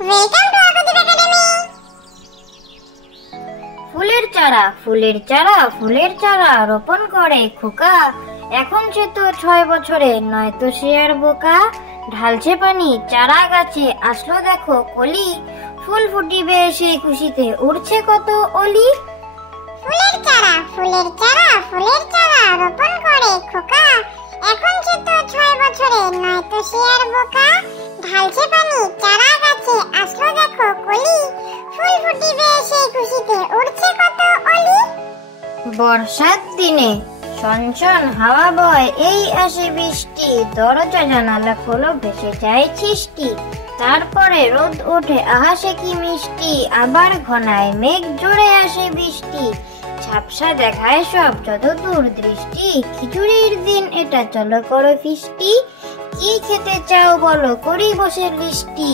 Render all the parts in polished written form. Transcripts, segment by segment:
Welcome to Arshdeep academy. ফুলের চারা রোপণ করে খোকা। এখন সে তো 6 বছরের, নয়তো সে আর বোকা। ঢালছে পানি চারা গাছে, আসলো দেখো কলি। ফুল ফুটিবে সেই খুশিতে, উড়ছে কত অলি। ফুলের চারা রোপণ করে খোকা। এখন সে তো 6 বছরের, নয়তো সে আর বোকা। ঢালছে পানি চারা গাছে, আসলো দেখো কলি। ফুল ফুটিবে সেই খুশিতে, উড়ছে কত অলি। বর্ষার দিনে ছনছন হাওয়া বয়, এই আসে বৃষ্টি। দরজা জানালা খোলো, ভেসে যায় সৃষ্টি। তারপরে রোদ ওঠে, আহাসে কি মিষ্টি। আবার ঘনায় মেঘ, জোরে আসে বৃষ্টি। ঝাপসা দেখায় সব যত দূর দৃষ্টি। খিচুড়ির দিন এটা, চলো করো ফিস্টি। কি খেতে চাও বলো, করি বসে লিস্টি।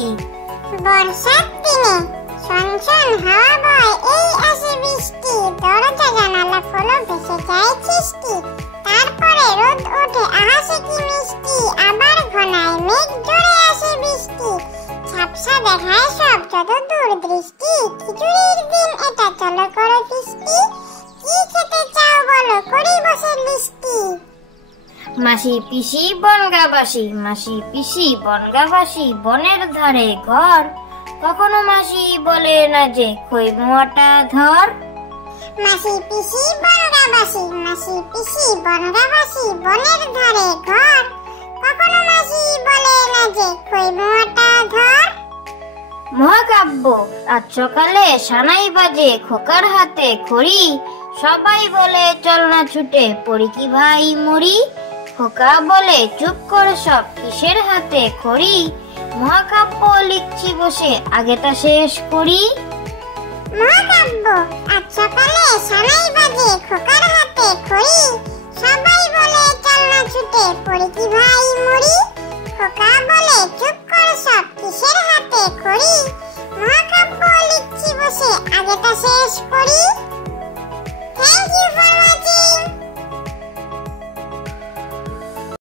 বর্ষার দিনে ছনছন হাওয়া বয়, এই আসে বৃষ্টি। দরজা জানালা খোলো, ভেসে যায় সৃষ্টি। তারপরে রোদ ওঠে, আহাসে কি মিষ্টি। আবার ঘনায় মেঘ, জোরে আসে বৃষ্টি। ঝাপসা দেখায় সব যত দূর দৃষ্টি। খিচুড়ির দিন এটা, চলো করো ফিস্টি। কি খেতে চাও বলো, করি বসে লিস্টি। মাসি পিসি বনগাবাসী, বনের ধারে ঘর। কখনো মাসি বলে না যে, খই মোয়াটা ধর। মাসি পিসি বনগাবাসী, বনের ধারে ঘর। কখনো মাসি বলে না যে, খই মোয়াটা ধর। মহাকাব্য। আজ সকালে সানাই বাজে, খোকার হাতে খড়ি। সবাই বলে চল না ছুটে, পড়ি কি ভাই মরি। খোকা বলে চুপ করে সব, কিসের হাতে খড়ি। মহাকাব্য লিখছি বসে, আগেটা শেষ করি। মহাকাব্য। আজ সকালে সানাই বাজে, খোকার হাতে খড়ি। সবাই বলে চল না ছুটে, পড়ি কি ভাই মরি। খোকা বলে চুপ করে সব, কিসের হাতে খড়ি। মহাকাব্য লিখছি বসে, আগেটা শেষ করি। Thank you.